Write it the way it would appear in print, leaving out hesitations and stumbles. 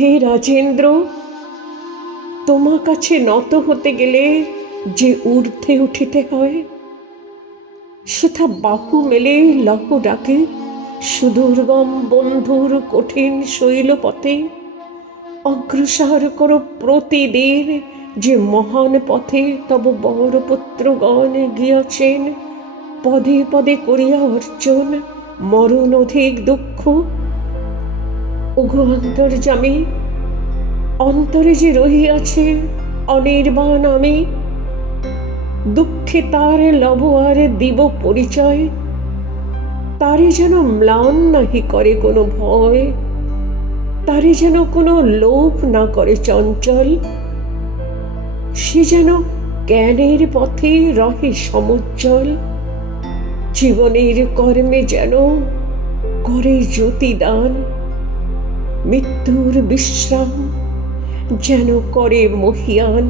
হে রাজেন্দ্র, তোমার কাছে নত হতে গেলে যে ঊর্ধ্বে উঠিতে হয়, সেথা বাহু মেলে লহ ডাকে সুদুর্গম বন্ধুর কঠিন শৈলপথে অগ্রসর করো প্রতিদিন। যে মহান পথে তব বরপুত্রগণ গিয়াছেন, পদে পদে করিয়া অর্জন মরণ অধিক দুঃখ। ওগো অন্তর্যামী, অন্তরে যে রহিয়াছে অনির্বাণ আমি, দুঃখে তার লব আর দিব পরিচয়। তারে যেন ম্লান নাহি করে কোনো ভয়, তারে যেন কোনো লোভ না করে চঞ্চল। সে যেন জ্ঞানের পথে রহে সমুজ্জ্বল, জীবনের কর্মে যেন করে জ্যোতিদান। মৃত্যুর বিশ্রাম যেন করে মহিয়ান।